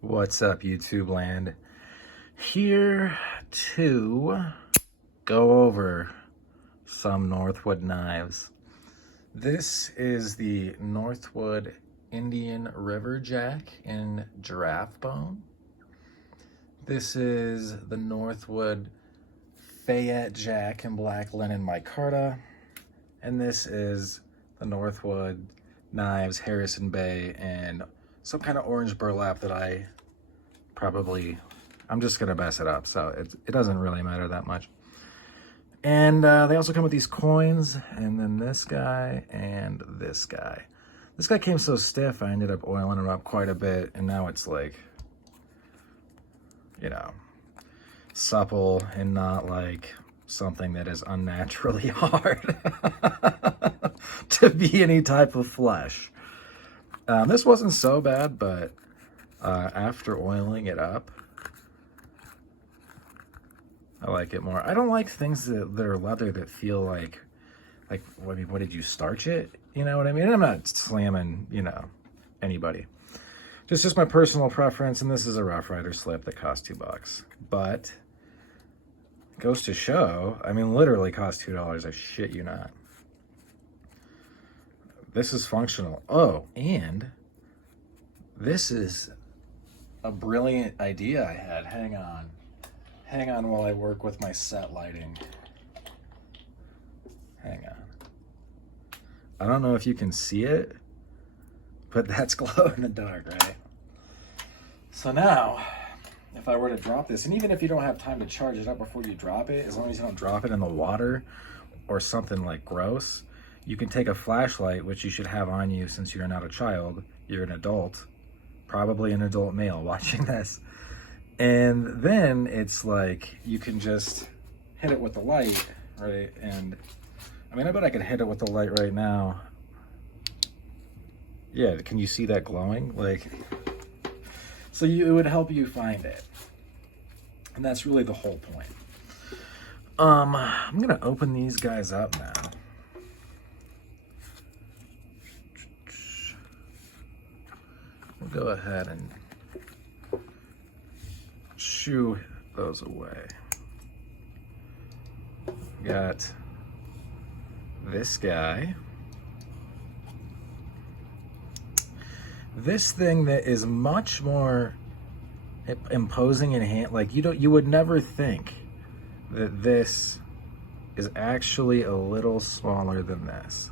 What's up, YouTube land? Here to go over some Northwood knives. This is the Northwood Indian River Jack in giraffe bone. This is the Northwood Fayette Jack in black linen micarta. And this is the Northwood Knives Harrison Bay and some kind of orange burlap that I'm just gonna mess it up, so it doesn't really matter that much. And they also come with these coins, and then this guy and this guy. This guy came so stiff, I ended up oiling him up quite a bit, and now it's like, you know, supple and not like something that is unnaturally hard to be any type of flesh. This wasn't so bad, but after oiling it up, I like it more. I don't like things that are leather that feel like, I mean, what did you starch it? You know what I mean? And I'm not slamming, anybody. Just my personal preference, and this is a Rough Rider slip that cost $2. But goes to show, I mean, literally cost $2. I shit you not. This is functional. Oh, and this is a brilliant idea I had. Hang on while I work with my set lighting. Hang on. I don't know if you can see it, but that's glow in the dark, right? So now, if I were to drop this, and even if you don't have time to charge it up before you drop it, as long as you don't drop it in the water or something like gross, you can take a flashlight, which you should have on you since you're not a child, you're an adult, probably an adult male watching this. And then it's like, you can just hit it with the light, right? And I mean, I bet I could hit it with the light right now. Yeah, can you see that glowing? Like, so it would help you find it. And that's really the whole point. I'm gonna open these guys up now. We'll go ahead and shoo those away. Got this guy. This thing that is much more imposing in hand. Like you would never think that this is actually a little smaller than this.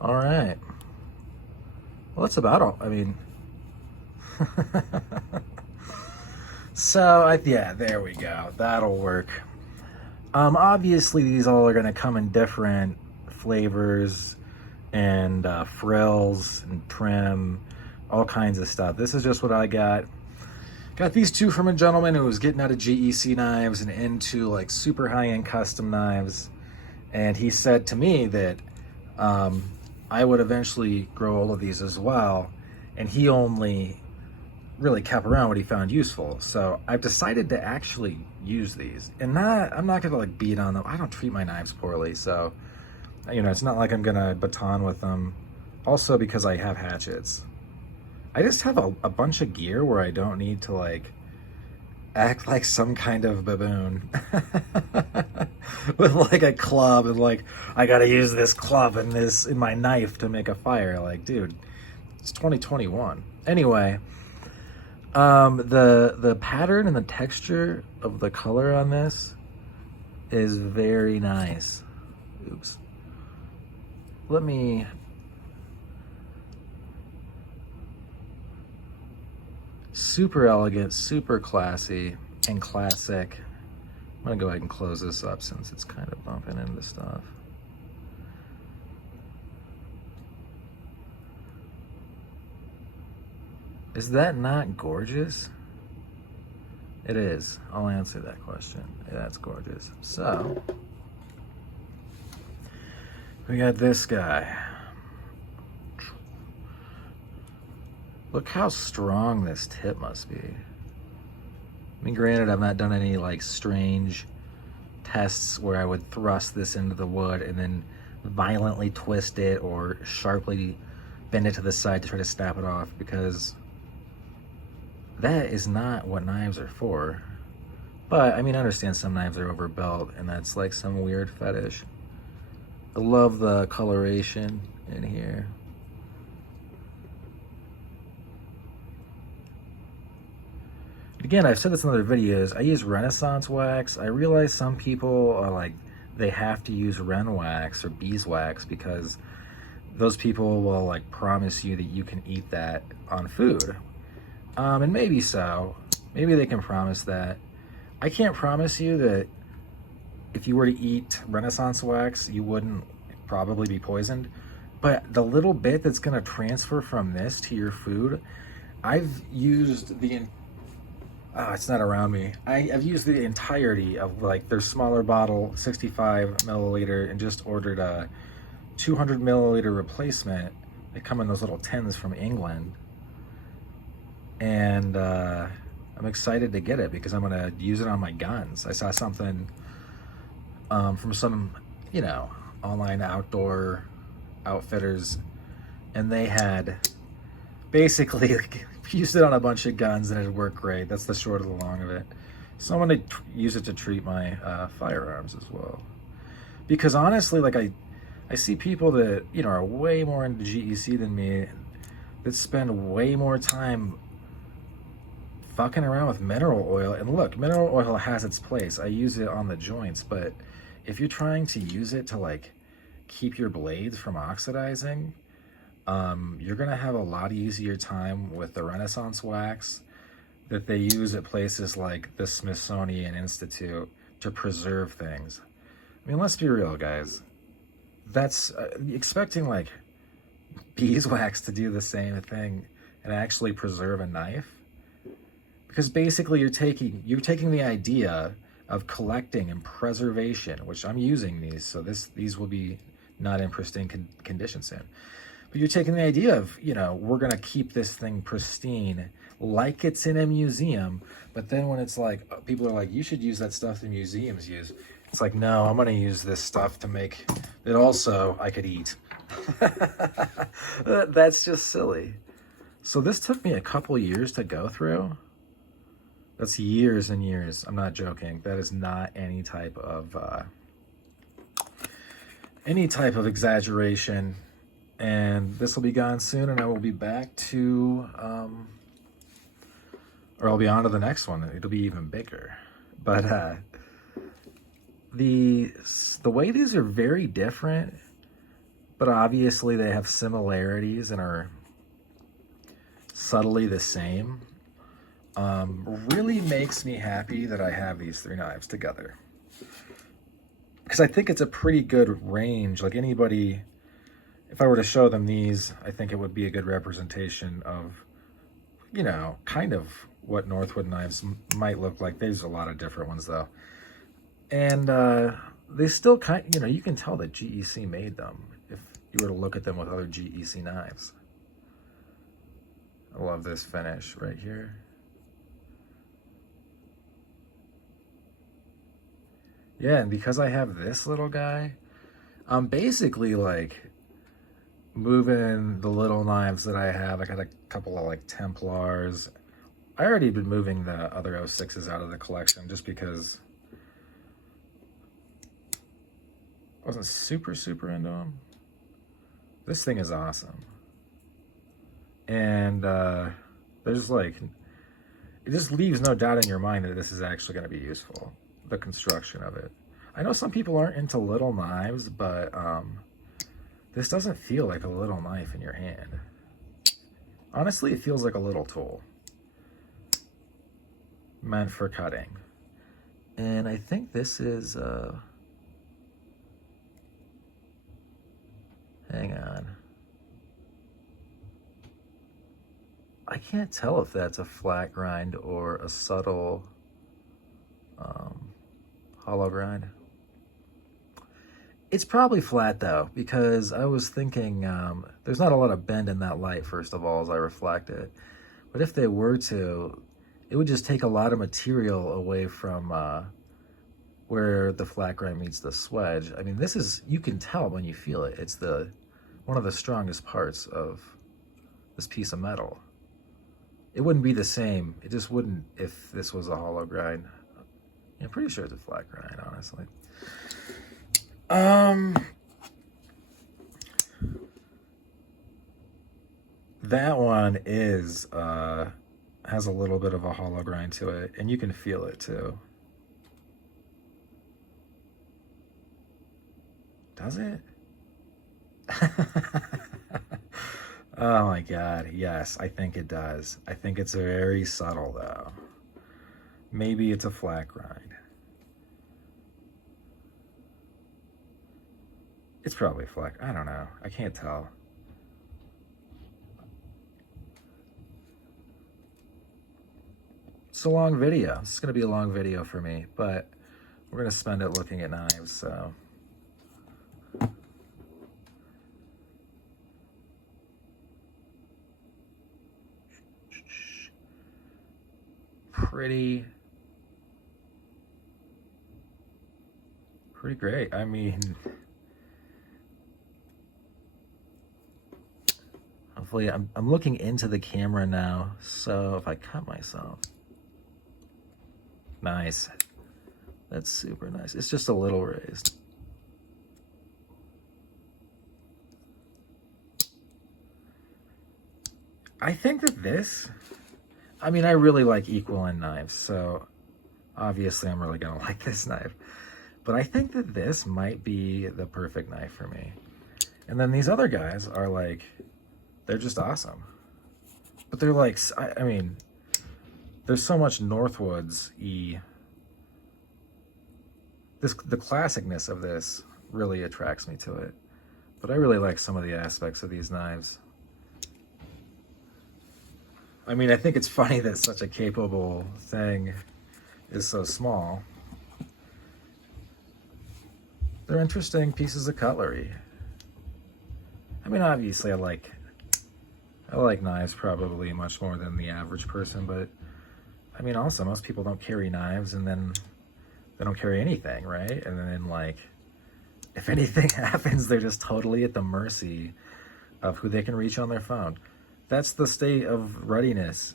All right. Well, that's about all. I mean, so yeah, there we go. That'll work. Obviously, these all are going to come in different flavors and frills and trim, all kinds of stuff. This is just what I got. Got these two from a gentleman who was getting out of GEC knives and into like super high-end custom knives, and he said to me that I would eventually grow all of these as well, and he only really kept around what he found useful. So I've decided to actually use these, and I'm not gonna like beat on them. I don't treat my knives poorly, so it's not like I'm gonna baton with them. Also, because I have hatchets, I just have a bunch of gear where I don't need to like act like some kind of baboon with like a club and like I gotta use this club and this in my knife to make a fire. Like, dude, it's 2021. Anyway, the pattern and the texture of the color on this is very nice. Oops. Let me super elegant, super classy, and classic. I'm gonna go ahead and close this up since it's kind of bumping into stuff. Is that not gorgeous? It is. I'll answer that question. Yeah, that's gorgeous. So, we got this guy. Look how strong this tip must be. I mean, granted, I've not done any like strange tests where I would thrust this into the wood and then violently twist it or sharply bend it to the side to try to snap it off, because that is not what knives are for. But I mean, I understand some knives are overbuilt and that's like some weird fetish. I love the coloration in here. Again, I've said this in other videos, I use Renaissance wax. I realize some people are like, they have to use Ren wax or beeswax because those people will like promise you that you can eat that on food. And maybe so. Maybe they can promise that. I can't promise you that if you were to eat Renaissance wax, you wouldn't probably be poisoned. But the little bit that's gonna transfer from this to your food, I've used the, it's not around me. I've used the entirety of like their smaller bottle, 65 milliliter, and just ordered a 200 milliliter replacement. They come in those little tins from England. And I'm excited to get it because I'm gonna use it on my guns. I saw something from some, you know, online outdoor outfitters, and they had basically used it on a bunch of guns and it worked great. That's the short of the long of it. So I'm gonna use it to treat my firearms as well. Because honestly, like I see people that, you know, are way more into GEC than me that spend way more time fucking around with mineral oil. And look, mineral oil has its place. I use it on the joints, but if you're trying to use it to like keep your blades from oxidizing, you're gonna have a lot easier time with the Renaissance wax that they use at places like the Smithsonian Institute to preserve things. I mean, let's be real, guys. That's expecting like beeswax to do the same thing and actually preserve a knife. Because basically you're taking the idea of collecting and preservation, which I'm using these, so these will be not in pristine condition soon. But you're taking the idea of, you know, we're gonna keep this thing pristine like it's in a museum, but then when it's like, people are like, you should use that stuff the museums use. It's like, no, I'm gonna use this stuff to make it also I could eat. That's just silly. So this took me a couple years to go through. That's years and years. I'm not joking. That is not any type of exaggeration. And this will be gone soon, and I will be back to, or I'll be on to the next one. It'll be even bigger. But the way these are very different, but obviously they have similarities and are subtly the same. Really makes me happy that I have these three knives together, because I think it's a pretty good range. Like anybody, if I were to show them these, I think it would be a good representation of, you know, kind of what Northwood knives might look like. There's a lot of different ones though, and they still you know, you can tell that GEC made them if you were to look at them with other GEC knives. I love this finish right here. Yeah, and because I have this little guy, I'm basically like moving the little knives that I have. I got a couple of like Templars. I already been moving the other 06s out of the collection just because I wasn't super into them. This thing is awesome. And there's like, it just leaves no doubt in your mind that this is actually going to be useful. The construction of it. I know some people aren't into little knives, but this doesn't feel like a little knife in your hand. Honestly, it feels like a little tool meant for cutting. And I think this is hang on, I can't tell if that's a flat grind or a subtle hollow grind. It's probably flat though, because I was thinking there's not a lot of bend in that light, first of all, as I reflect it. But if they were to, it would just take a lot of material away from where the flat grind meets the swedge. I mean, this is, you can tell when you feel it. It's one of the strongest parts of this piece of metal. It wouldn't be the same. It just wouldn't if this was a hollow grind. I'm pretty sure it's a flat grind, honestly. That one is has a little bit of a hollow grind to it, and you can feel it too. Does it? Oh my God, yes, I think it does. I think it's very subtle though. Maybe it's a flat grind. It's probably flat, I don't know. I can't tell. It's a long video. It's gonna be a long video for me, but we're gonna spend it looking at knives, so. Pretty great. I mean, hopefully I'm looking into the camera now, so if I cut myself. Nice. That's super nice. It's just a little raised. I think that this, I mean, I really like equal end knives, so obviously I'm really gonna like this knife. But I think that this might be the perfect knife for me. And then these other guys are like, they're just awesome. But they're like, I mean, there's so much Northwoods-y. The classicness of this really attracts me to it. But I really like some of the aspects of these knives. I mean, I think it's funny that such a capable thing is so small. They're interesting pieces of cutlery. I mean, obviously I like knives probably much more than the average person, but I mean, also most people don't carry knives, and then they don't carry anything, right? And then like, if anything happens, they're just totally at the mercy of who they can reach on their phone. That's the state of readiness.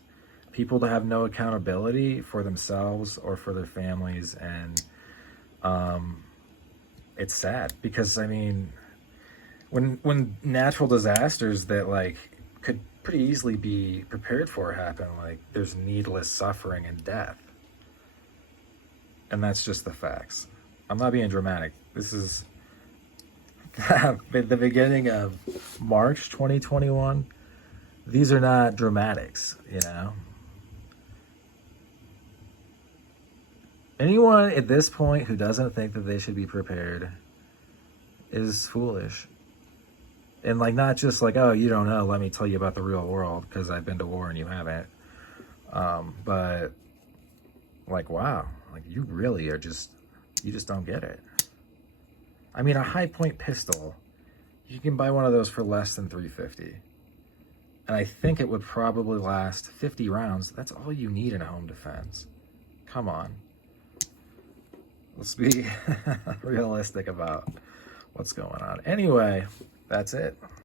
People to have no accountability for themselves or for their families, and it's sad because, I mean, when natural disasters that like could pretty easily be prepared for happen, like there's needless suffering and death. And that's just the facts. I'm not being dramatic. This is the beginning of March 2021. These are not dramatics, you know? Anyone at this point who doesn't think that they should be prepared is foolish. And like, not just like, oh, you don't know, let me tell you about the real world because I've been to war and you haven't. But like, wow, like you really are just, you just don't get it. I mean, a high point pistol, you can buy one of those for less than $350. And I think it would probably last 50 rounds. That's all you need in home defense. Come on. Let's be realistic about what's going on. Anyway, that's it.